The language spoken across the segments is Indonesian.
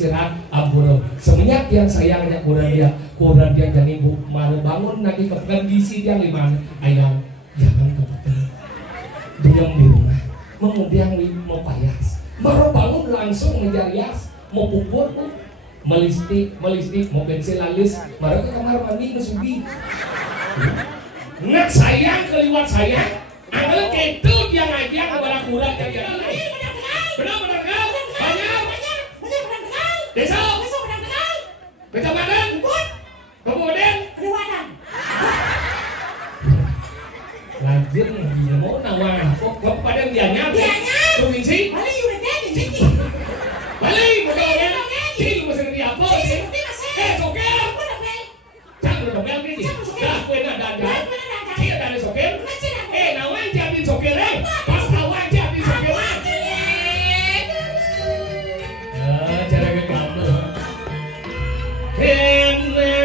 istirahat ampun semenyak yang sayangnya kurang dia jadi bu malu bangun nanti kepekan gizi dia lima ayam jangan kepekan diam di rumah mengudiang mau payas baru bangun langsung ngejarias mau pupur melistik mau pensil alis baru ke kamar mandi ngesubi nggak sayang keliwat sayang angel gitu dia ngajak kepada kurang benar-benar kan banyak desa kecamatan kemudian lanjut dia mau nawar kok pada dianya provinsi Bali betul sih masih di apa sih soker jangan berbel ini dah kue ada sih ada soker nawan jadi soker pas nawan jadi soker cara ke kamu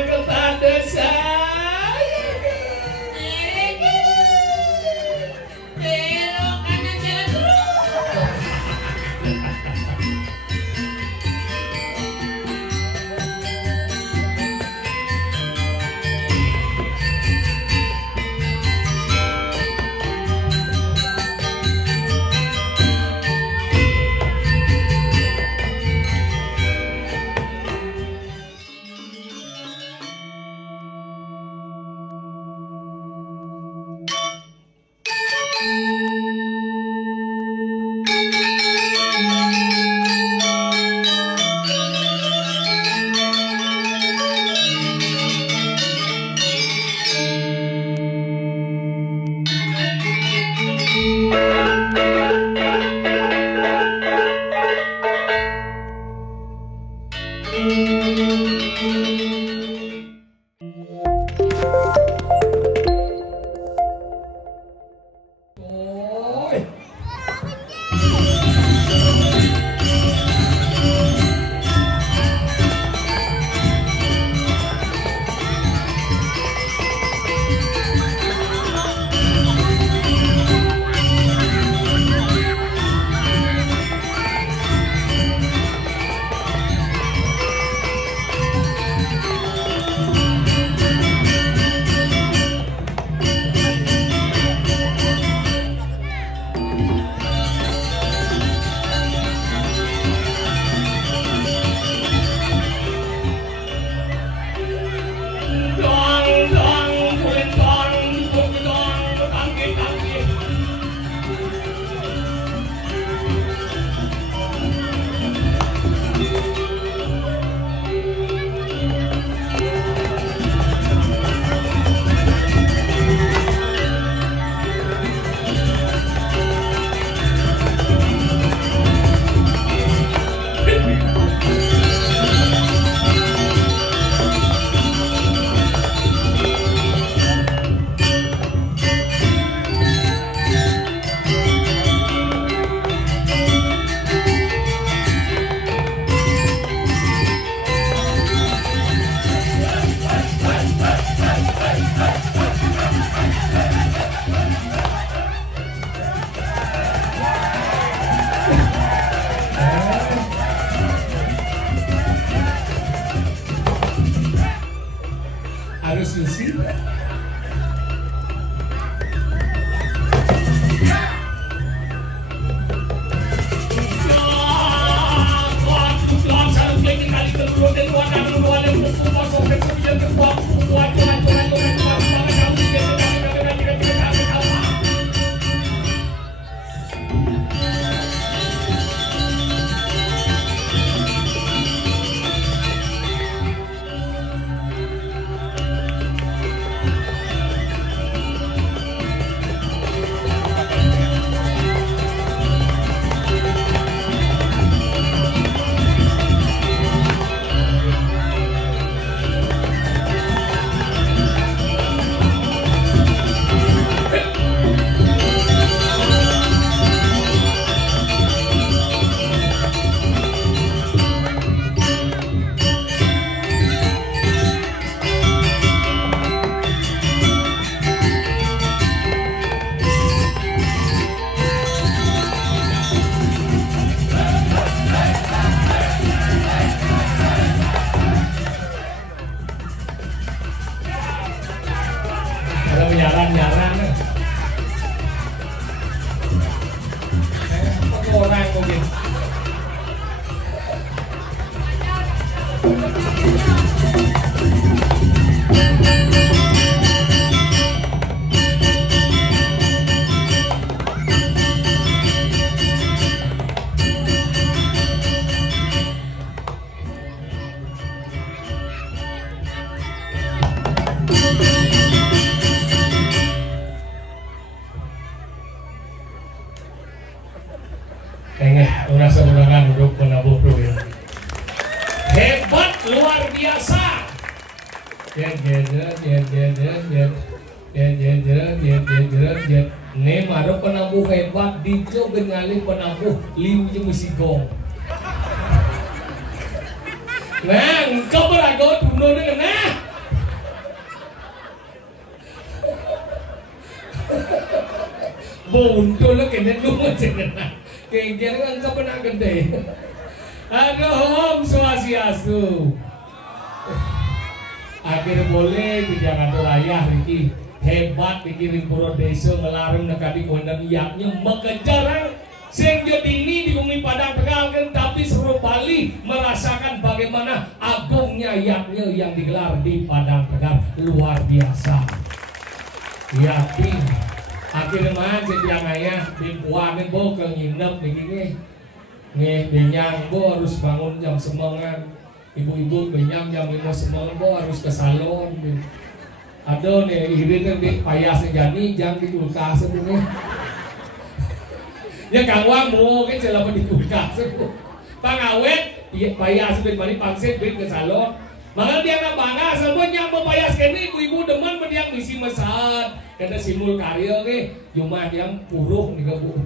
kepada saya Udah sebulangan duduk menabuh ya. Hebat luar biasa. Ne maro penabuh hebat dijo bengalih penabuh liu jeung misigong. Nah, engkau berago duno dengan nah. Buntu lo kena lu cenah. Kengkir kan pernah gede. Aduh, Om Swastiastu. Akhir boleh di Jakarta Raya Riki hebat dikirim pura desa ngelarang nekati kondang yaknya mengejar sing ini di bumi Padang Tegal kan, tapi seluruh Bali merasakan bagaimana agungnya yaknya yang digelar di Padang Tegal luar biasa. Yakin akhirnya mah jadi yang ayah dimpuanin bo ke nginep begini nih benyang bo harus bangun jam semangat ibu-ibu benyang jam 5 semangat bo harus ke salon ada nih irin nih payah sejani jam di kulkas nih ya kang wang mau kan selama di kulkas pangawet payah sebentar mani pangsit ke salon. Makanya dia nak bangga semuanya membayar sekali ibu-ibu demen mendiang misi mesat kena simul karya ke cuma yang puruh nih bu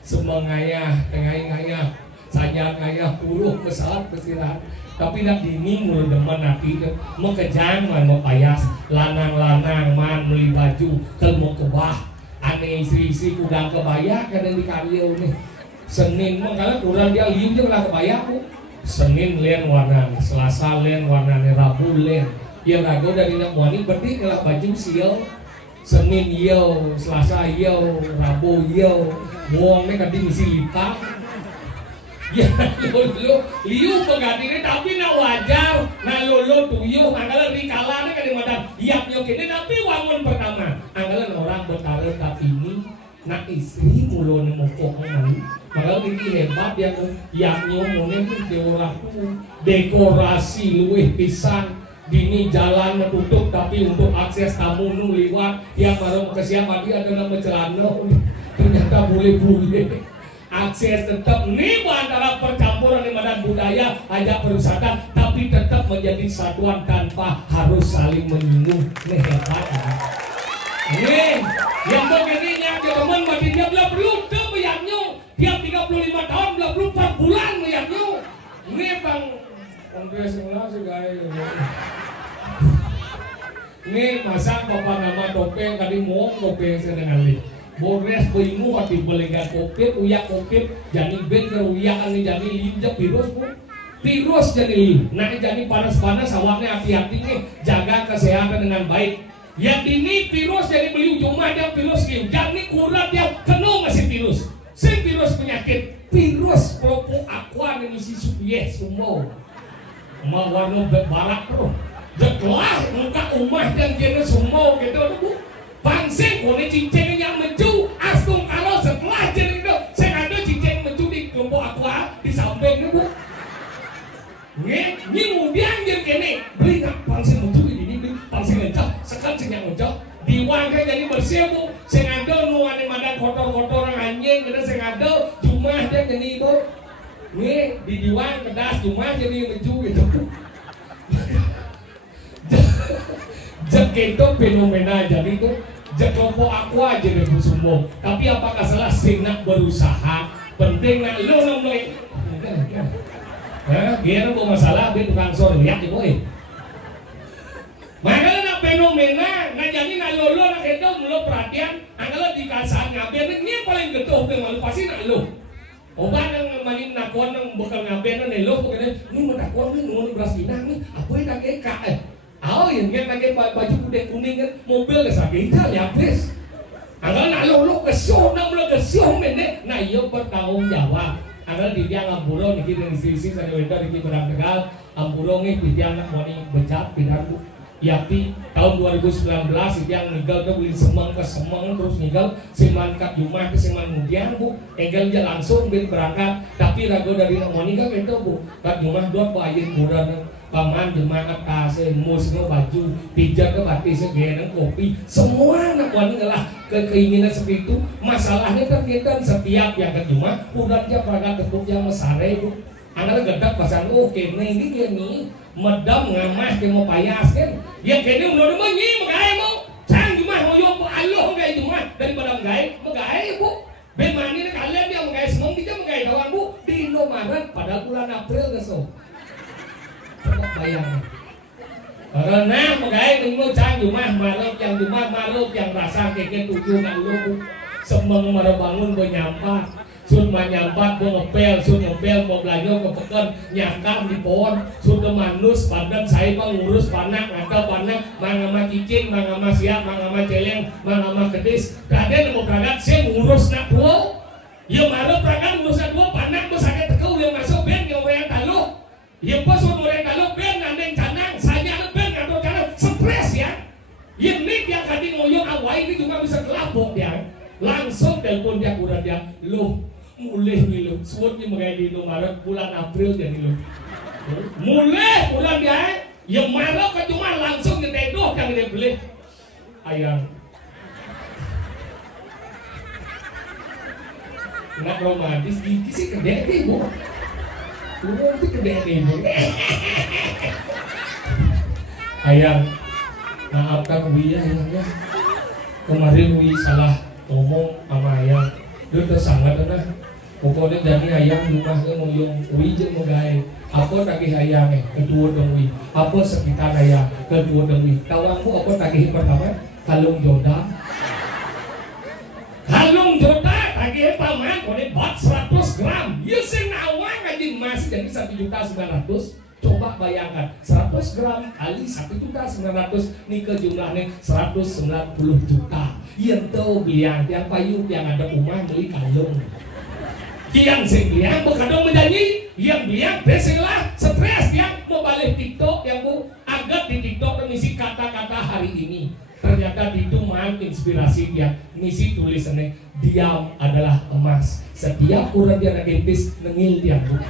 semangaya tengah sajak ngaya puruh mesat pesirah tapi nak dini mulu demen nanti mau kejang man mau payas lanang-lanang man beli baju kel mau kebah aneh istri-istri kudang kebaya kadang di karya nih Senin mah kalau kurang dia liu je lah kebaya bu Senin len warna, Selasa len warna, Rabu len. Ya rago dari nak wani berarti kalau baju sial. Senin yo, Selasa yo, Rabu yo. Wong nek kadi misi lita. Ya lolo liu pegadine tapi nak wajar. Nah lolo tuyuh anggalan rikalane kadi madam. Iap yo kene tapi wangun pertama. Anggalan orang berkarir tapi ini nak istri mulo nemu pohon. Padahal ini hebat yang nyomonya dekorasi luwih pisan dini jalan menutup tapi untuk akses tamu nu liwat yang baru kesiapan dia adalah mencelana ternyata boleh akses tetap nih antara percampuran di badan budaya ajak perwisata tapi tetap menjadi satuan tanpa harus saling menyinggung nih hebat nih yang begininya teman bagi dia belum kebayangnya tiap 35 tahun 24 bulan melihatnya ini bang kongres semula segala ini masak bapak nama topeng tadi mau topeng sedang alih Bores berimu hati belikan kopit uyak kopit jadi ben keruyakan ini jadi linjak virus pun virus jadi nah jadi panas-panas awaknya hati-hati nih jaga kesehatan dengan baik yang ini virus jadi beli ujung dia virus nih jadi kurang dia kena masih virus si virus penyakit virus kelompok aqua yang misi subyek semua mau warna barat tuh jeklah muka umah dan jenis semua gitu bu bangsa boleh cincin yang meju astung kalau setelah jadi itu saya ada cincin meju di kelompok aqua di samping bu ini kemudian jadi kene beli nak bangsa meju ini bangsa ngejak sekarang senyang ngejak diwangkan jadi bersih bu saya ada nuane madan kotor-kotor anjing kita saya ada cuma dia jadi itu nih di diwang kedas cuma jadi meju gitu jek itu fenomena jadi itu jek kelompok aku aja deh semua tapi apakah salah sing nak berusaha penting nak lo nomor biar ada masalah biar tukang sor lihat ya boy makanya nak fenomena nak jadi nak lo nak itu lo perhatian anggalah di kasar ngaben ini paling getuh dengan lo pasti nak lo obat yang manin nakon yang bakal ngaben nih lo pokoknya ini mau nakon nih mau beras pinang nih apa yang tak kayak oh yang kan pakai baju kuning kuning kan mobil ke sakit ya please anggalah nak lo kesel nak lo kesel mene nah iya bertanggung jawab Anggal di tiang amburo niki dan istri-istri saya wenda niki Padang Tegal amburo ngi di tiang nak moni bejat pindah bu. Yapi tahun 2019 itu yang ninggal ke beli semang ke semang terus ninggal seman kat Jumat ke seman kemudian bu enggal aja langsung berangkat tapi rago dari nak moni kan itu bu kat Jumat dua bayin bulan paman jemaat kase musno baju pijat ke batis segenang kopi semua nak moni lah keinginan seperti itu masalahnya terkait setiap yang ke Jumat bulannya perangkat tetap yang mesare bu anak gedak pasang oke ini gini medam ngamah ke mau payas kan ya kene udah menyi mengai mau sang cuma mau yo Allah mengai cuma daripada mengai bu bemani nih kalian dia mengai semua kita mengai kawan bu di Indomaret pada bulan April kesok coba bayang karena mengai nunggu sang cuma malu yang rasa keke tujuh ngalu semang bangun bernyampak sun menyambat mau ngepel, sun ngepel mau belanja ke pekan nyangkam di pohon, sun ke manus padan saya mau ngurus panak atau panak mangama cicing, mangama siap, mangama celeng, mangama kedis. Kadang mau berangkat saya ngurus nak dua, ya malu berangkat ngurus nak dua panak besarnya tekau yang masuk ben yang orang talu, ya pas orang talu ben nandeng canang, saya ada ben ngador canang, stres ya. Yang nik yang kadang ngoyong awal ini cuma bisa kelabok dia, langsung telepon dia kurang dia, loh. Mulai nih lo, suatu mengenai di Indomaret bulan April jadi lo. Mulai bulan dia, yang marah ke cuma langsung ngetedoh yang dia beli ayam. Nggak romantis, ini sih kedek nih bu. Lu itu kedek nih bu. Ayam, maafkan Wi ya, kemarin Wi salah ngomong sama ayam. Dia tersangat nah. Pokoknya jadi ayam rumah ke ngoyong wijeng megai apa tagih ayam kedua dong wi apa sekitar ayam kedua dong wi tahu aku apa tagih pertama kalung joda tagih paman kone bot 100 gram ya sing nawang aja masih jadi 1.900.000 coba bayangkan 100 gram kali 1.900.000 nih ke jumlahnya 190 juta yang tahu biang yang payung yang ada rumah beli kalung yang sing biang berkadang menjanji yang biang besilah stres yang mau balik TikTok yang bu agak di TikTok misi kata-kata hari ini ternyata itu mal inspirasi dia misi tulisannya diam adalah emas setiap kurang dia nagipis nengil dia bu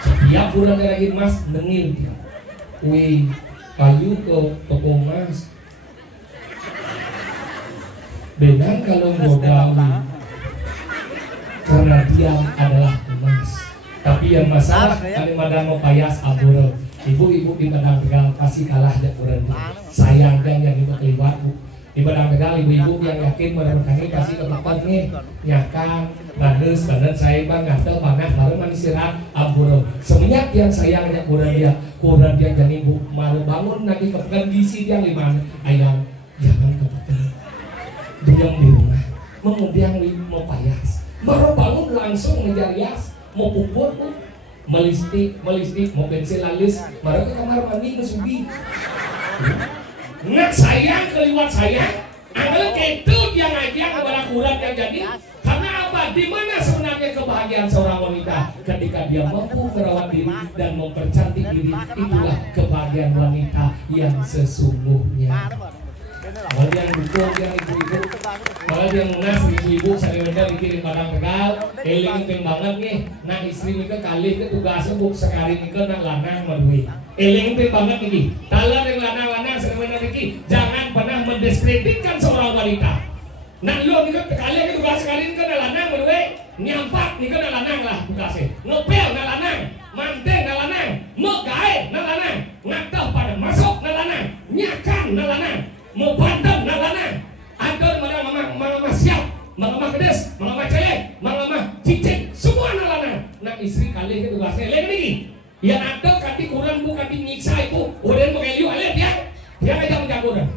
setiap kurang dia lagi emas nengil dia wih kayu ke toko emas dengan kalau modal karena diam adalah emas tapi yang masalah kali madang mau payas abur ibu-ibu di Padang Tegal pasti kalah dan kurang sayang dan yang ibu kelewat bu di Padang Tegal ibu-ibu yang yakin mereka pasti ketepat nih nyakan bagus badan saya bang ngatel panas baru manis sirat abur semenyak yang sayangnya kurang dia jadi ibu malu bangun nanti kepekan gizi dia lima ayam jangan kepekan diam di rumah mengudiang mau payas baru bangun langsung ngejar hias mau pupur pun melistik mau pensil alis baru ke kamar mandi ngesugi nggak sayang keliwat sayang anggal itu dia ngajak kepada kurang yang jadi karena apa di mana sebenarnya kebahagiaan seorang wanita ketika dia mampu merawat diri dan mempercantik diri itulah kebahagiaan wanita yang sesungguhnya. Malah yang dukung yang ibu-ibu malah yang munas ibu-ibu saya benar dikirim Padang Tegal eling banget nih nah istri ini kali ke tugasnya bu sekali ini nak lanang melalui eling banget nih talar yang lanang-lanang saya benar ini jangan pernah mendiskreditkan seorang wanita nah lo ini kali ke tugas sekali ini kan lanang melalui nyampak nih kan lanang lah tugasnya ngepel na lanang manteng na lanang megae na lanang ngatah pada masuk na lanang nyakan na lanang mau bandem nalana adon mama siap mama kedes mama celeng mama cicing semua nalana nah istri kali itu tugasnya lain lagi yang ada kati kurang bu kati nyiksa itu udah mau keliu alih dia aja menjago dah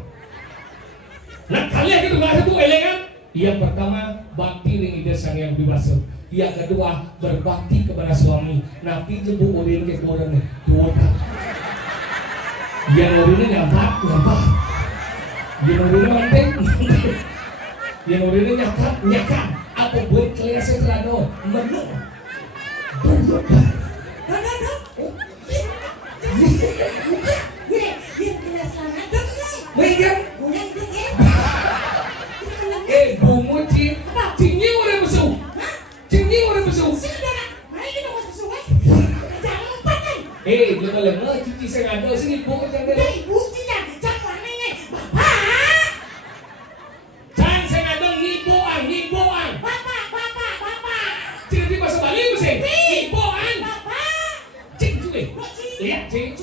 nah kali itu tugasnya itu elengan yang pertama bakti dengan desa yang dibasuh yang kedua berbakti kepada suami nabi jebu udah ke kurang nih dua yang udah nyampak yang udah manteng, yang udah nyakat, apa buat kelihatan selano, menung, Bungo cing, cingnya udah besuk, cingnya udah besuk. Dia kalau nggak cuci sengaja sini ibu kan jangan. Ibu tidak, jangan warnanya, bapak. Jangan sengaja ngiboan. Bapak. Cing di masa Bali mesin, ngiboan. Bapak. Cing cuy, lihat cing.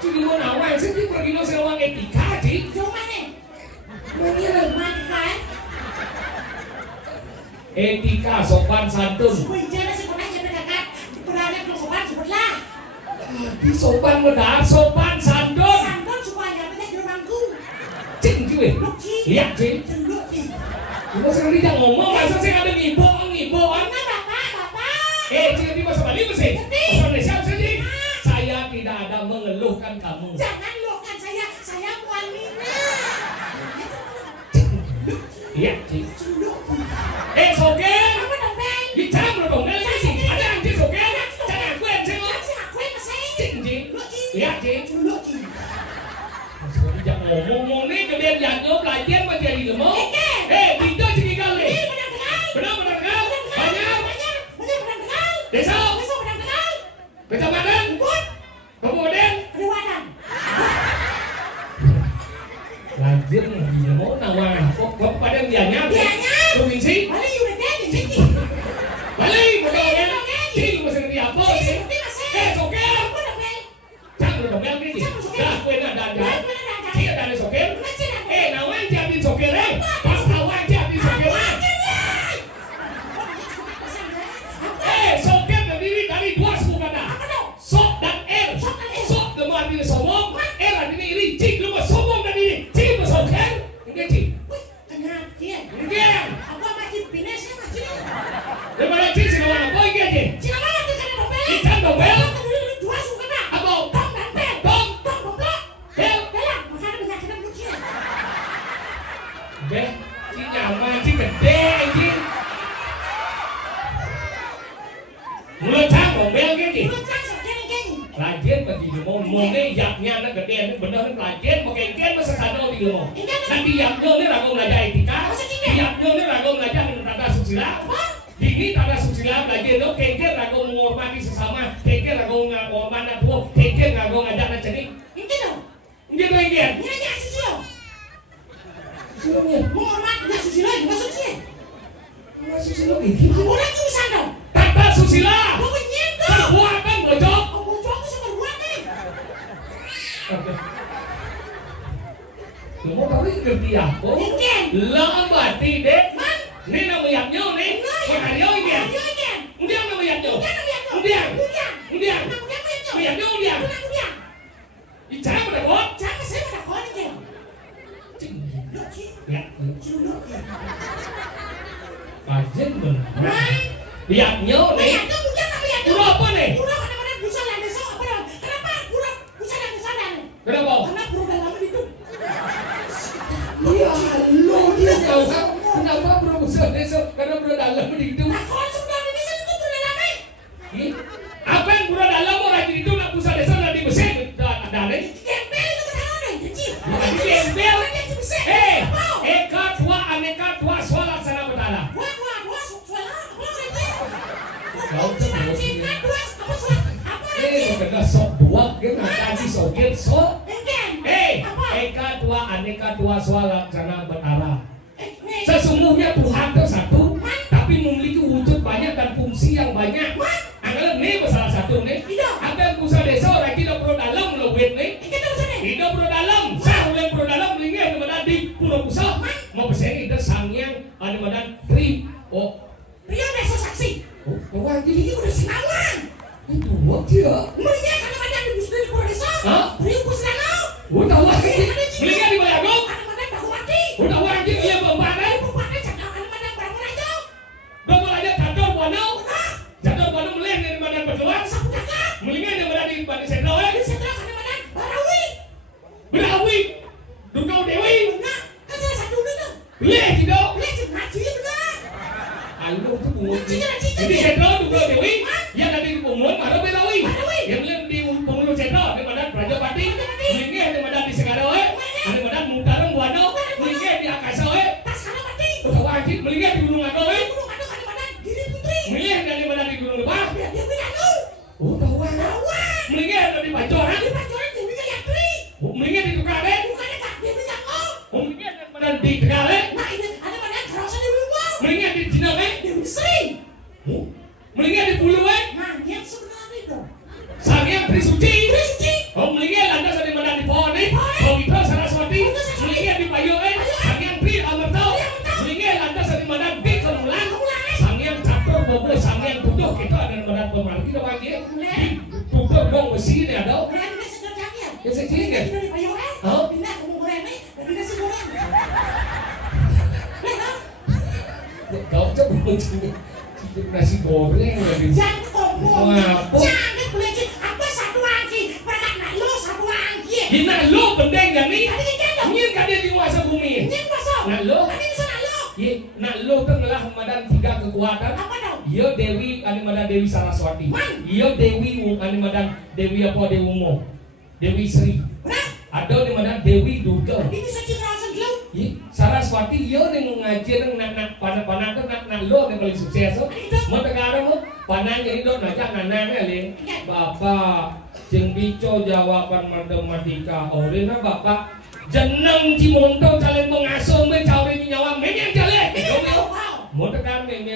Cing di mana awal sih cing pergi nol sewa etika cing. Jauh mana? Mengira makan. Etika sopan santun. Bicara sekolahnya berdekat, berada di sopan sebelah. Di sopan medar, sopan santun. Santun supaya banyak di rumahku. Cing cuy, lihat cing. Cenduk sih. Cuma sekali dia ngomong, masa saya ada ngiboan. Mana bapak? Cing di masa Bali mesin. Bahasa Indonesia mesin. Saya tidak ada mengeluhkan kamu. Jangan lukan saya wanita. Lihat cing. Cenduk. Sogen. Apa dong, Bang? Dicam lo dong, dari sini. Ada anjing sogen. Jangan aku yang cing. Aku yang mesej. Cing. Lihat cing. Cenduk sih. Jangan ngomong nih, kemudian jatuh pelajar menjadi lemah. Pintu cing kali. Benar kau? Banyak. Desa. Kecamatan. Kabupaten. Lanjut dia mau nawar. Kok pada dianya? Provinsi. Bali, betul kan? Cing masih ngerti apa? Sogen. Jangan lo dong, ini. Dah, kue ada. Cing ada sogen. Nawan jadi sogen pas nawan jadi sogen. Sogen terdiri dari dua suku kata. Sok dan er. Sok lemah diri sombong, er artinya iri. Cing lemah sombong dan iri. Cing lemah sogen. Enggak cing. Enggak. Daripada cing sinawan apa enggak cing? Ikan dobel. Apa? Dong. Bel. Cing nyaman, cing gede cing. Mulut cang dobel gitu cing. Pelajar bagi ngomongnya yapnya anak gede ini bener pelajar pakai ikan masa sadar di ngomong. Nanti yapnya ini ragu belajar etika, yapnya ini ragu belajar tata susila. Ini tata susila belajar itu kengker ragu menghormati sesama, kengker ragu menghormati tua, kengker ragu ngajak nak cenik. Ini tuh ikan. Suruhnya. Masuk sila ini. Tata susila. Perbuatan bojok. Kamu tahu ini ngerti apa? Lambat tidak. Ini nama yapnya nih. Mengario ikan. Undian nama yapnya. Undian. Yapnya undian. Icah pada bot. Cing. Ya. Kajen benar. Yapnya nih. Udah apa nih? Kenapa? Iya, lo dia jauh. Kenapa bro besar desa? Karena bro dalam begitu. Apa yang bro dalam orang itu nak pusat desa nak di mesin dan eka tua aneka tua soal sana betala. Kau tu kena sok dua, kena kasih soket sok. Eka tua aneka tua soal sana betala. Sesungguhnya Tuhan itu satu, tapi memiliki wujud banyak dan fungsi yang banyak. Anggap nih salah satu nih. Apa yang pusat desa orang tidak perlu dalam lewat nih. Tidak perlu dalam. Saya boleh perlu dalam lingkar di mana di pulau pusat. Mau pesan itu sangyang ada mana tri. Oh, Rio desa saksi. Oh, lagi Ini udah senawan. itu dia. Melihat karena banyak di bus dari pulau desa. Rio bus danau. Udah lagi. Belinya di Bayagong. Ada Bahuwati. Udah lagi dia pembanai. Double aja jatuh bonau. Jatuh bonau meleng dari badan berkeluar. Melingnya dia berada di badan sentral. Berawi. Dukau Dewi. Beleh tidak. Aluh tu bungut. Jadi sentral Dukau Dewi. Budi Suci. Budi Suci. Oh mligi landas di mana di pohon nih. Oh gitu Saraswati. Mligi di Payo Sangyang Pri Amarta. Mligi landas di mana di Kemulan. Sangyang Catur Bobo Sangyang Buduh itu ada di mana pemargi kita panggil. Buduh dong besi ini ada. Ya sekali kan? Oh. Pindah ke Mungguren nih, pindah si Mungguren. Kau coba muncul nasi goreng lagi. Jangan ngomong. Ngapa? Jangan belajar apa satu lagi. Pernah nak lo satu lagi. Hina lo bendeng gak nih? Tadi kan lo. Ingin kan dia di kuasa bumi? Ini pasal. Nak lo? Tadi bisa nak lo. Ye, nak lo tu adalah madan tiga kekuatan. Apa dong? Iya Dewi, ani madan Dewi Saraswati. Man. Iya Dewi, ani madan Dewi apa Dewi Umo. Dewi Sri. Benar? Ada di mana Dewi Durga. Ini suci rasa gelap. Ye, Saraswati iya nih ngaji nang nak panah nak lo nih paling sukses. Mau sekarang mo panah jadi dot najak nananya le. Bapak Jeng Bico jawaban matematika. Orena bapak jeneng Cimonto calen mengasuh me cawe nyawa menyen cale. Mau tekan me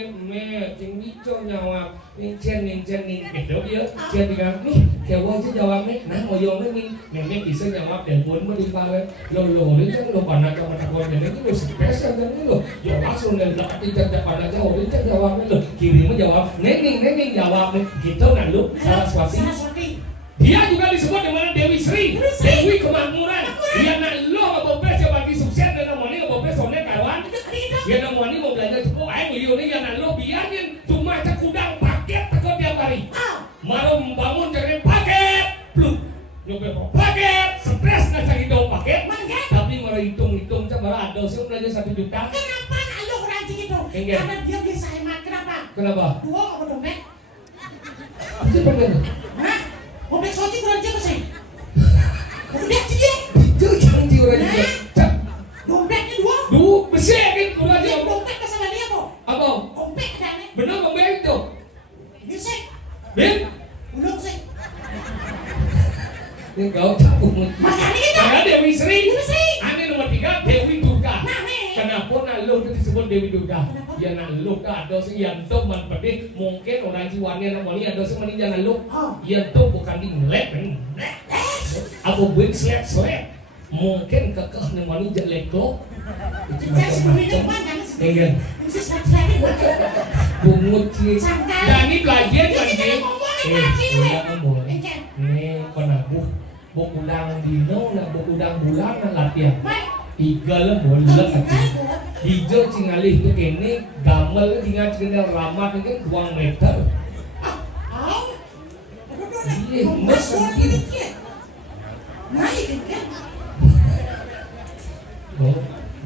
Jeng Bico nyawa nincen gitu dia. Dia bilang nih kewa aja jawabnya. Nah mau yongnya nih memang bisa jawab dan pun mau dipale. Lo ini kan lo panah sama takon ini lo spesial kan lo. Ya langsung dari dekat tidak panah jauh ini jawabnya lo. Kirimu jawab neng jawabnya gitu kan lo. Saraswati. Dia juga disebut dengan Dewi Sri, Dewi Kemakmuran. Dia nak lo ngobes yang bagi sukses dan namanya ngobes soalnya kawan. Dia namanya mau belajar cukup air miliun ini nak lo biarin cuma cekudang paket takut tiap hari. Mau membangun jangan paket, belum nyoba paket, stres nak cari dong paket. Tapi mau hitung coba ada sih belajar 1 juta. Kenapa nak lo kurang gitu? Karena dia biasa hemat. Kenapa? 2 apa dompet? Itu benar. Hah? Dompet soji kurang aja sih. Udah sih dia. Itu jangan diurang juga. Dompetnya 2. Besi kan kurang aja. Dompet kesana dia kok. Apa? Dompet ada nih. Benar dompet itu. Ini sih. Ben? Ulung sih. Ini kau cabut. Makanya kita. Ada Dewi Sri. Dewi Sri. Ada nomor 3 Dewi Durga. Nah nih. Kenapa nak lo itu disebut Dewi Durga? Kenapa? Ya nak lo ada sih yang tu pedih mungkin orang jiwanya namanya ada sih mending jangan lo. Oh. Yang tu bukan di ngelek kan? Apa buat slap mungkin kekeh namanya jelek lo. Itu macam-macam. Iya. Ini slap-slapin. Bungut sih. Sangkal. Dan ini pelajar Ini lagi. kita ngomongin lagi, weh. Ngomong. Ini penabuh. Bukudang dino na bukudang bulan na latihan. Iga lah boleh aja. Hijau cingalih itu kene gamel tinggal tinggal ramah itu 2 meter. Iya, mas sedikit. Naik kan?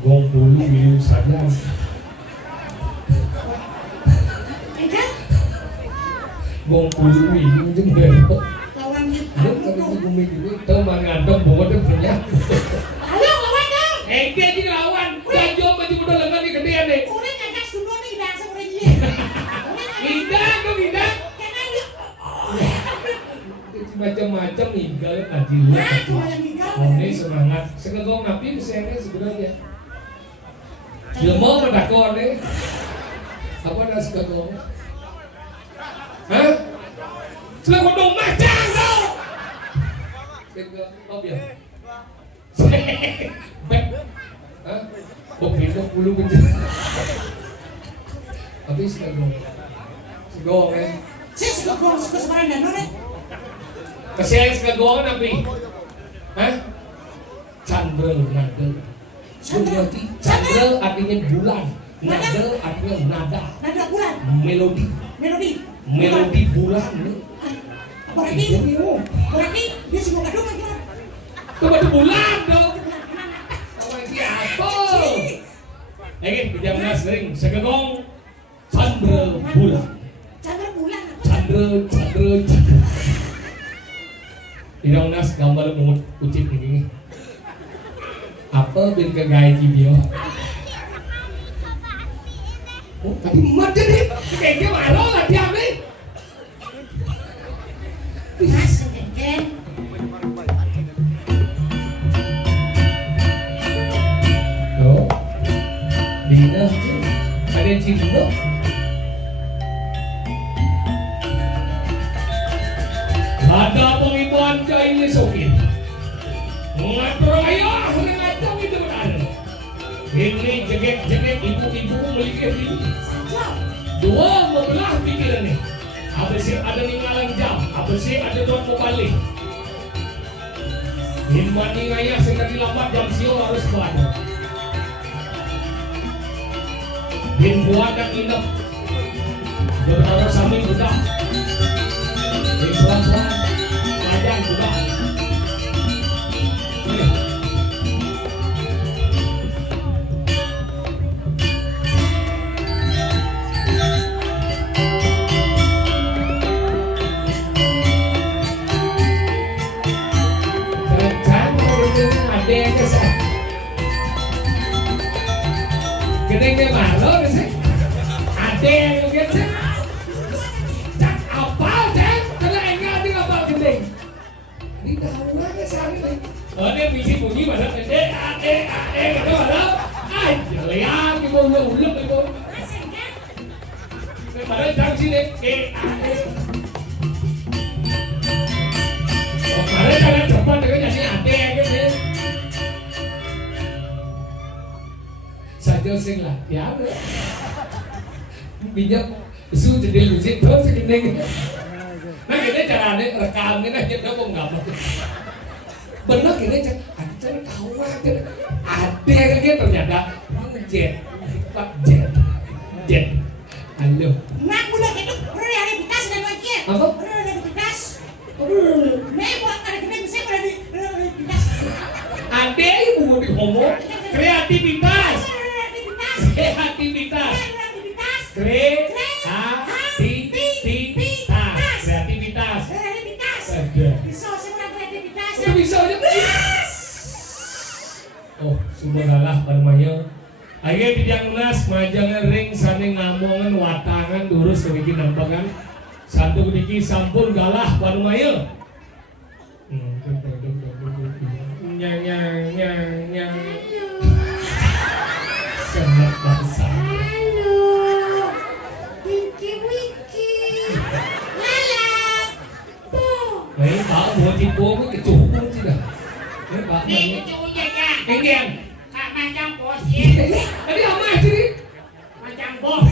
Gong bulu milu saja. Kan? Gong bulu milu jember. Lawan kita. Dia kalau itu milu itu mengandung bawa dia punya. Halo, lawan dong. Dia di lawan. Baju baju udah lengan di gedean deh. Udah ngajak dulu nih bahasa orang dia. Indah tuh indah. Karena dia. Macam-macam tinggal adilah. Nah, cuma yang tinggal. Oh ini semangat. Sekegong napi misalnya sebenarnya. Dia mau mendakon nih. Apa ada sekegong? Hah? Selalu dong macam tau. Sekegong apa ya? Bek. Hah? Bok bulu kecil. Tapi sekegong. Sekegong kan? Saya suka gong suka sebarang dan nore. Kasi yang sekegong napi. Hah? Chandra nada. Berarti Chandra artinya bulan. Nada artinya nada. Nada bulan. Melodi. Melodi Bulan. Berarti dia semua kadung lagi. Itu batu bulan dong. Sama siapa? Jangan sering. Sekegong Chandra bulan. Chandra bulan. Chandra. Tidak nas gambar mengut ucip ini. Apa bin kegaya video? Oh, tapi mati deh. Kayaknya malu lah dia nih. Mas, kan? Oh, Dina, ada cinta. Ada pengibu manja ini sokin. Ngatur ayo, ngacau itu benar. Ini jegek ibu-ibu memiliki diri. Dua membelah pikiran nih. Habis ada ninggalan jam, habis ada dua mau balik. Himani ngaya sekali lambat jam sio harus bangun. Bin buat dan inap berharap sambil budak. Bin buat panjang budak. Gedengnya malu sih, ada yang lihat sih, cak apa cak, kalau enggak ada kapal gedeng, ini tahu aja sehari nih, dia misi bunyi mana, ade, kata mana, lihat di bawah ulam di bawah, mana jam sini, mana jangan cepat dengan nyanyi ade gitu. Saja sing latihan bijak su jadi musik terus segini nah kita caranya rekam ini aja kita mau nggak benar kita cara tahu aja ada kan ternyata jet halo nak bulan itu realitas dan wajib apa realitas memang ada kena bisa realitas ada ibu di ngomong kreativitas kreativitas itu bisa aja oh subhanallah barmaya aya di diangnas majangan ring sane ngamongan watangan durus sedikit nampangan satu diki sampun galah barmaya nyang sangat bangsa. Halo, Wiki, Lala, Po. Pak mau tipu kecukup tidak? Pak Nih kecunya ya. Kengen. Kak macam bos ya. Tadi apa sih? Macam bos.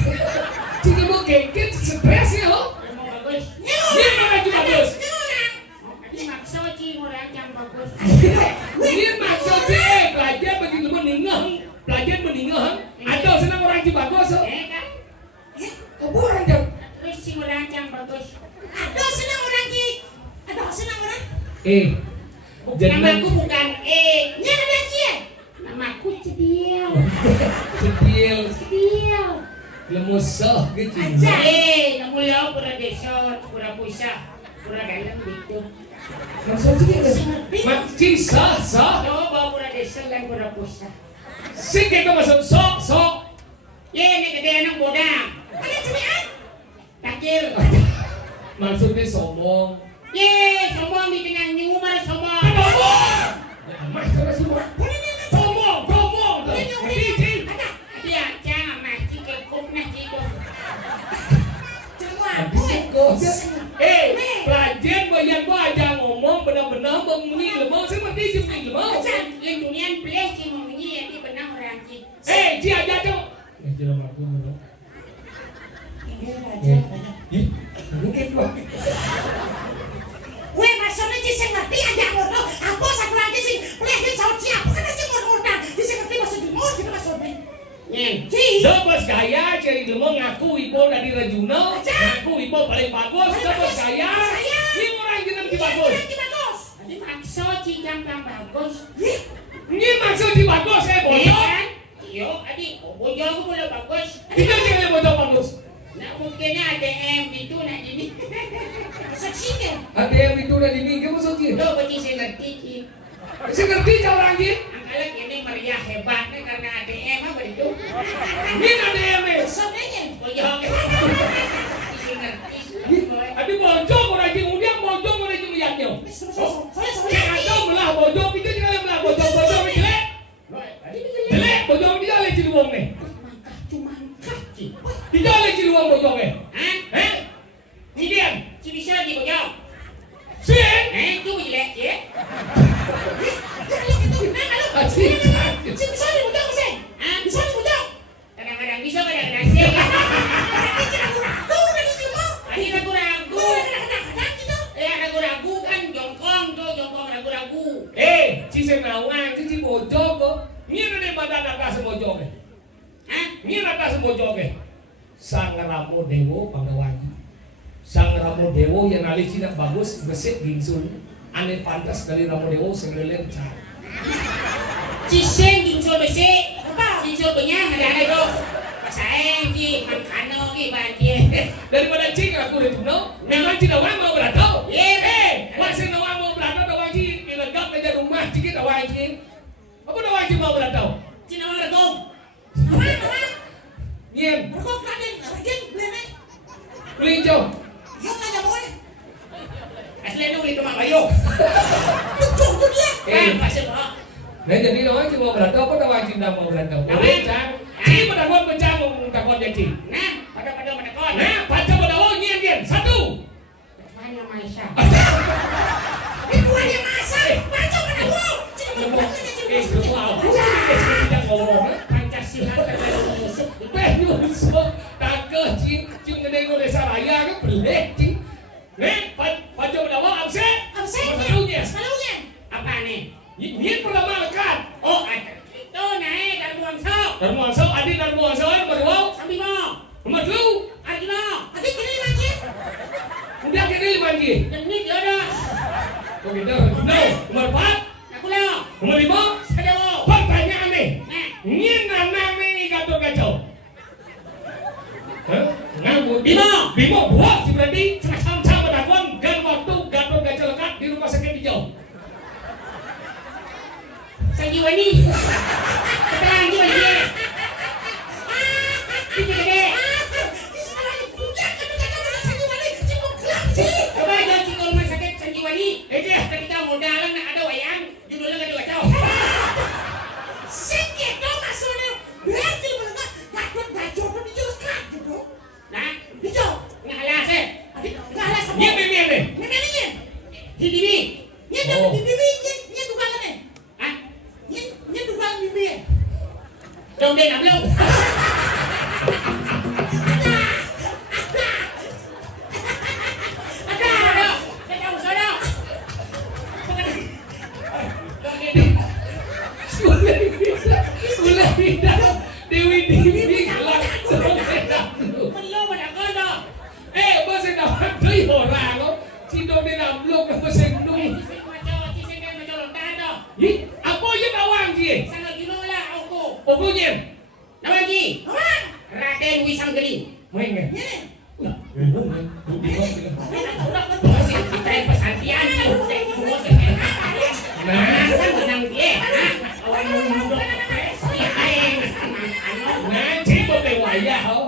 Cina mau kengket stres ya lo? Mau bagus. Dia mana cuma bagus? Ini maksud sih orang yang bagus. Dia maksud sih belajar begitu meninggal. Pelajar meninggal, ada senang orang yang bagus. Kan? Apa orang yang? Terus si orang yang bagus. Ada senang orang ki. Ada senang orang. Namaku bukan nya ada ki. Namaku Cedil. Cedil. Lemusah gitu. Aja namu lo pura desa, pura puisa, pura dalam gitu. Maksudnya Makci sah. Coba pura desa dan pura puisa. Sing kita masuk sok. Ini gede anak bodoh. Ada cemian. Takil. Maksudnya sombong. Sombong di tengah nyumar sombong. Mas cara semua. Sombong. Ada. Dia jangan masih kekuk nasi itu. Pelajar bayang aja ngomong benar-benar mengunyi lemah. Saya mesti jemni lemah. Yang dunia pilih sih mengunyi ya di benang orang ki. Ci aja tuh. Jangan aku dulu. Mungkin gua. Weh maksudnya sih saya ngerti aja ngono. Apa satu lagi sih pilih di saut siapa kan sih ngono. Di sini ngerti maksud di mau gitu maksudnya. Sebab gaya cari lemah ngaku ibu dari Rajuna. Ngaku ibu paling bagus. Sebab gaya. Ini orang yang bagus. Ini maksud sih yang bagus. Ini maksud di bagus bodoh. Yo, adik, bodoh aku boleh bagus. Kita jangan bodoh bagus. Nah, mungkinnya ada yang itu nak ini. Maksud sih Ada yang itu udah diminggu maksudnya. lo berarti saya ngerti sih. Saya ngerti orang ini. Angkalan ini Maria hebatnya karena ATM apa itu? Ini ada yang Maksudnya bodoh. Saya ngerti. Ada bojong orang ini, udah bojong orang ini lihatnya. Ada belah bojong, itu jangan belah bojong jelek. Jelek bojong dia lagi di wong nih. Cuma kaki. Dia lagi di wong bojongnya. Hah? Ini dia. Si bisa di bojong. Sih. Itu Cise nawang, cici bojo kok. Ngene ne badan ada semojo ke. Ngene ada semojo ke. Sang Ramo Dewo Pangawangi. Sang Ramo Dewo yang alisina bagus, besik gingsul. Ane pantas dari Ramo Dewo sing lelen car. Ciseng gingsul besik. Apa? Gingsul punya ada itu. Pasaeng ki mankano ki banjir. Daripada cing aku udah tuh, memang cing awang mau beratau. Iya. Masih awang mau beratau, awang cing ilegap meja rumah cing kita awang cing. Apa awang cing mau beratau? Cina orang dong. Awang. Ngien, Berkok Raden, Raden blene. beli hijau. Yo enggak boleh. Asli itu beli rumah bayu. Lucu tuh dia. Kan pasti kok. Nah jadi awang cing mau beratau, apa awang cing tak mau beratau? Awang cang, cing pada kon bencang mau takon ya cing. Nah, pada kon. Nah, baca pada awang ngien, satu. Hanya Maisha. Rituan yang masak. Baca pada gua. Pancasila terlalu Penyusup, takut cing ngene Indonesia Raya kan beleh cing. Nih, baca pada awang amse. Satunya. apa nih? Ngien pertama lekat. Oh, ada. Itu naik dari Buangso. Darmuanso, Adi Darmuanso, nomor 2. Sambil mau. Nomor 2. Arjuna. Adik kini lagi. Udah kini lagi. Genit ya dah. Oh gitu, no. Nomor 4. Aku lo. Nomor 5. Sedewo. Pertanyaan nih. Nah, Ngien nanang nih Gatot Kaca. Hah? Ngaku. Bimo buat si berarti sama dakwan dan waktu Gatot Kaca lekat di rumah sakit hijau. Sanjiwani. Sekarang Sanjiwani. Ini gede. Coba jangan cikgu rumah sakit Sanjiwani. Iya. Ketika modal nak ada wayang, judulnya gak diwacau. Sikit dong maksudnya. Biar jadi melengkap. Gatot baju tuh dijelaskan gitu. Nah, Hijau. ngalah sih. Adik nggak ada sama. Ngien nih. Ini ini. Hidibi. Ini dapat di bibi. Ini dugangan nih. Hah? Ini dugangan bibi. Dong deh nak belum. Ada. Saya tahu sana. Sudah pindah. Dewi gelap. Belum ada kono. Masih dapat dari orang kok. Cindong di nablok masih nung. Ciseng macam lontar dah. Ih, apa yang awang sih? Sangat ginola aku. Ogonya. Nama lagi. Orang. Raden Wisanggeling. Main nggak? Ini. Kita yang pesantian. Nah, kan menang dia. Awak mundur. Nah, cik mau bewaya ho.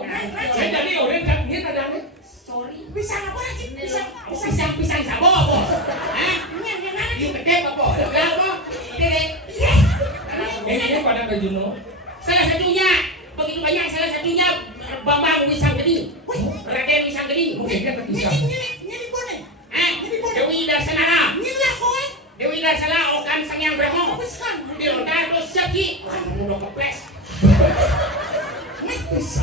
Saya jadi orang tak ni tak ada. Sorry. Bisa apa lagi? Bisa. Pisang sabo apa? Hah? Ini yang mana? You gede apa? Lah apa? Gede. Ini pada kejuno. Salah satunya, begitu banyak salah satunya Bambang Wisanggeling. Raden Wisanggeling. Mungkin kan terpisah. Ini boleh. Dewi Darsanara. Ini lah kau. Dewi Darsala Okan Sangyang Brahmo. Habiskan. Di lontar terus seki. Mudah keples.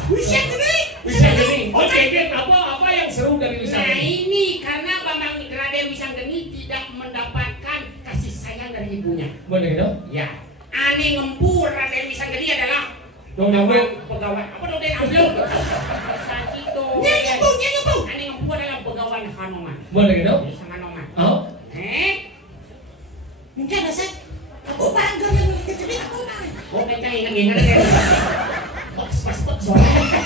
Bisa gede. Bisa jadi. Oke, apa yang seru dari Nah wisata ini? ini karena Bambang Raden Wisanggeling tidak mendapatkan kasih sayang dari ibunya. Boleh gitu? Ya, aneh ngempur Raden Wisanggeling adalah Dong nyambung. pegawai. Apa dong dia ambil? Sakito. Nyambung. Aneh ngempur adalah pegawai Hanoman. Boleh gitu? Bisa Hanoman. Oh, Mungkin ada set. Aku bangga yang kecil aku naik. Oh, kacang ingat-ingat ya. Pas suara.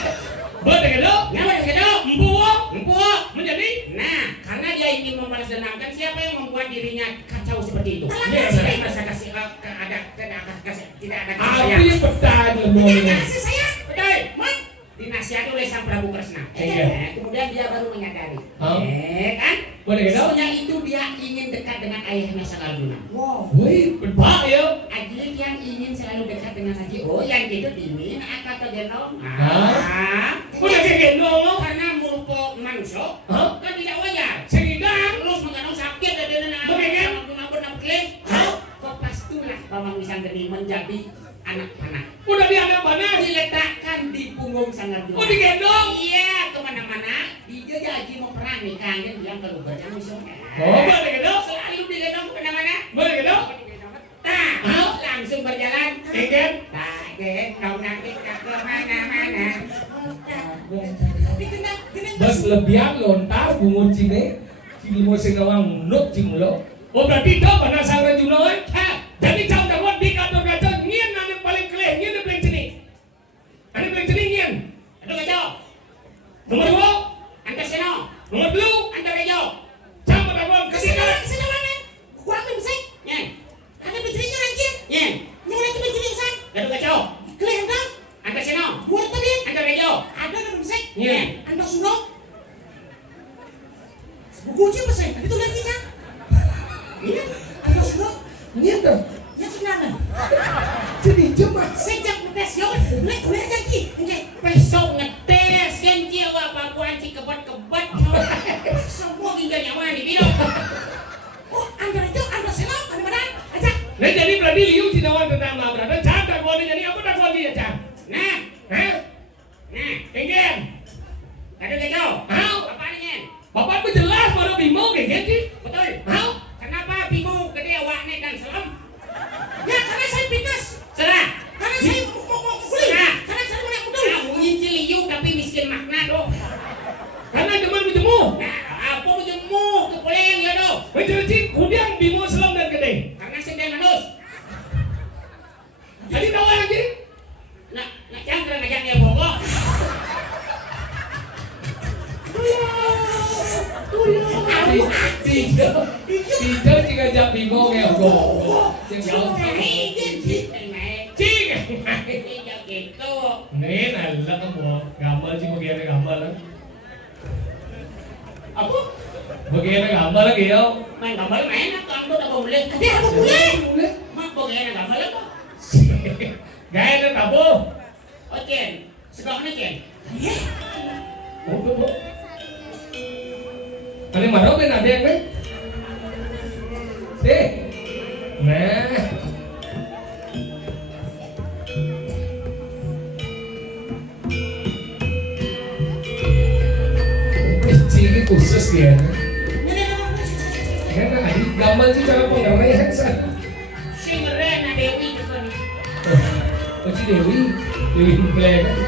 boleh gitu? Kenapa gitu? Empuh, Empuk. menjadi. Nah, karena dia ingin membalas dendam, kan siapa yang membuat dirinya kacau seperti itu? Iya, Siapa iya. yang merasa kasih tidak ada kasih sayang? Api petang Tidak lembaga. kasih saya. Betul. Dinasihati oleh Sang Prabu Kresna. Iya. Kemudian dia baru menyadari. Oh. Kan? Boleh gitu? Sebenarnya itu dia ingin dekat dengan ayahnya Sang Arjuna. Wow. Wih, berpak ya. Ajil yang ingin selalu dekat dengan Haji. Oh, yang gitu dimin akal gendong. Udah kayak gendong lo. Karena merupakan manusia, Hah? kan tidak wajar. Segidang. Terus mengandung sakit dan dia Bagaimana? Kok pastilah Bambang Wisanggeling menjadi anak panah. Udah diadap panas. Diletakkan di punggung Sang Arjuna. Oh, digendong. Iya, kemana-mana. Dia jadi mau perang nih, kangen yang kalau berjalan misalnya. Oh, boleh gitu? Selalu digendong kemana-mana. Boleh gitu? Tak berjalan. Ingen. Tak gendong nanti ke mana-mana. Bas lebihan lontar bungut cine. Cini mau singawang nuk cimlo. Oh berarti dah mana sang rajuno eh? Jadi jam dapat di kantor raja ngian ane paling kelih ngian ane paling cini. Ane paling cini ngian. Aduh kacau. Nomor 2 Anda seno. nomor 2 Anda rejo. jam dapat ketika. Kurang musik. Nyen. Ada bijinya lagi. Nyen. Nyuruh itu bijirnya usah. Aduh kacau. Kelihatan. Anda seno. Buat tadi. Anda rejo. Ada kan musik. Nyen. Anda suruh. Buku siapa sih? Itu lagi kan? Ini Anda suruh. Ngian dah. Ya sebenarnya. Jadi cemas. Sejak ngetes ya, boleh jadi. Oke. Besok ngetes kan dia apa buat si kebat-kebat. Semua tinggal nyawa di bidang. Oh, Anda itu Anda senang, Anda badan. Ajak. Nah jadi berarti liu tidak mau tentang ma berada. Jam tak boleh jadi apa tak boleh ya jam. Nah, Hah? nah. Ingen. Aduh kacau. Hah? Apa nih Nyen? Bapak itu jelas baru bimo kayak gitu. Betul. Hah? Kenapa bingung gede awaknya dan selam? Ya, karena saya fitness. Serah. Karena saya mau beli. Karena saya mau yang betul. Kamu nyincil liu tapi miskin makna doh. Karena cuma bertemu. Nah, apa menjemu ke poleng ya doh? Mencerci kudang bimo selam dan gede. Karena sedang manus. Jadi tahu lagi. Nak cangkir ngajak dia bohong. Tidak jika jam bimo ya go. Jauh. Cing. Gitu. Nih nalla kamu gambar sih bagian gambar lah. Apa? Bagian gambar lagi ya. Main gambar main atau anda tak boleh? Dia apa boleh? Boleh. Mak bagaimana gambar apa? Gaya na tabo. Oke, sekarang ni Ken. Iya. Oh. Ano maro ben ada yang ben? Sih. Nah. Ciri khusus dia. Kan ada gambar sih cara pengertian sa. Si Rena Dewi tu kan. Oh, si Dewi Play kan.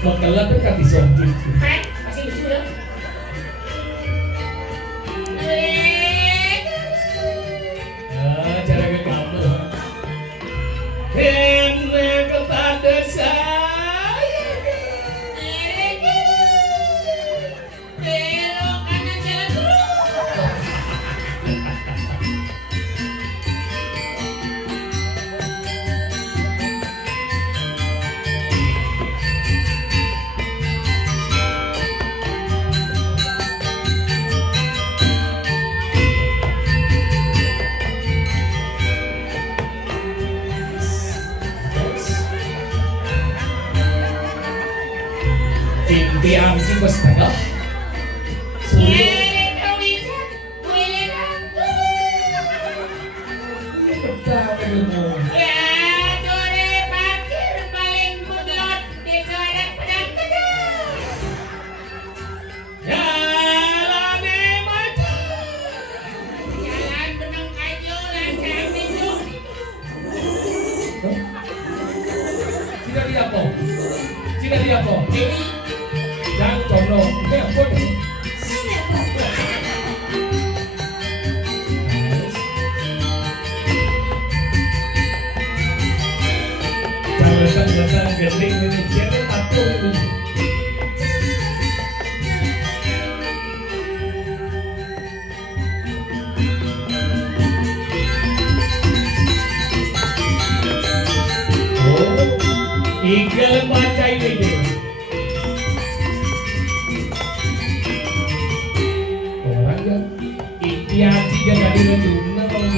Magkalat ka kati zombie. Hai, masih lucu ya. Cara ke kamu. Hanya kepada saya. Belok kanan jalan terus. Impian si bos tengah. Sulit. Pertama ilmu. Jalan maju. Tidak dia apa? Tidak dia apa? Jangan condong. Ini apa nih? Jangan gending ini siapa patuh ini. Oh, igal baca ini dia. Orang ya, impian juga dari rejuna kalau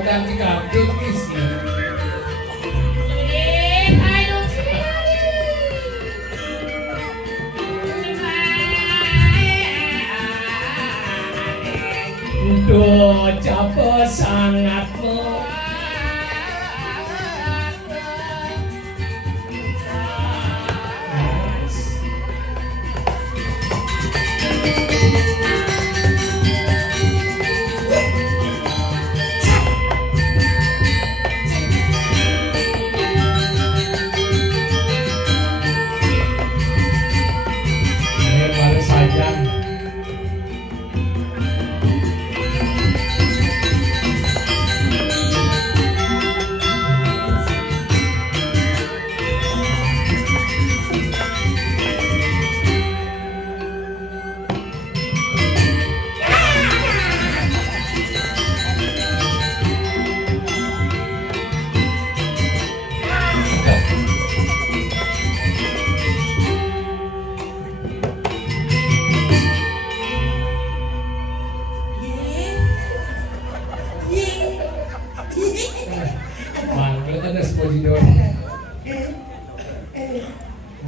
dan jika tipis ya. Duh, capek sangatmu. Baru saja. Bangkel kan ada spojidor.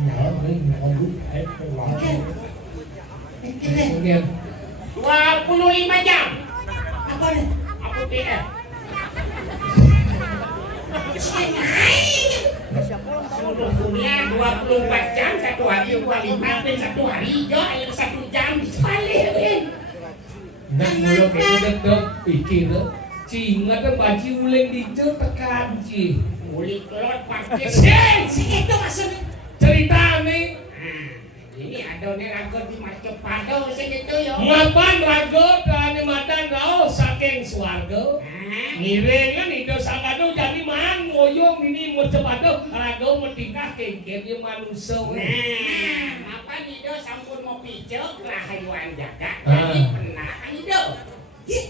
Nhỏ với ngọn bút hết Kemudian 25 jam. Apa nih? Aku tidak. Seluruh dunia 24 jam, 1 hari 25 dan 1 hari jo, 1 jam disebalik. nak mulut itu dedek pikir ingat baju uleng di tekan ci Ulik lewat parkir. Segitu maksudnya. cerita nih Ini ada nih rago di macam pado segitu yo. ngapan rago dan matan rao saking swarga ngirengan itu sakado jadi man ngoyong ini mau cepado rago metikah kengker dia manusia Nah, apa nih do sampun mau pijak rahayuan jaga. Jadi pernah nih do. Ih,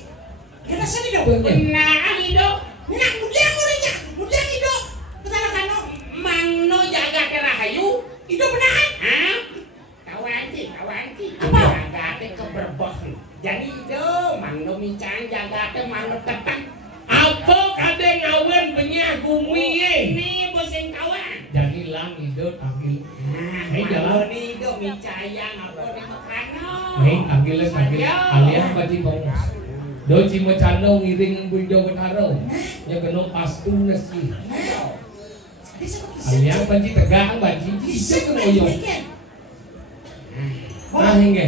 kita sini dong. Pernah nih do. Nak mulia muridnya, mulia itu. Betapa kano, Mangno jaga ke rahayu. itu benar. Hah? Kawan ki. Apa? Jaga ke keberboh. Jadi do mangno mican jaga ke mangno tetak. apa kadang awen benyah bumi Ini bosen kawan. jadi lang hidup ambil Nah, jalan nih do micaya ngapa nih makano. nih ambil alias baji bongos do cima cano ngiring bunjo benaro nya kena pastu nasi alias baji tegang baji bisa ke ngoyong nah hingga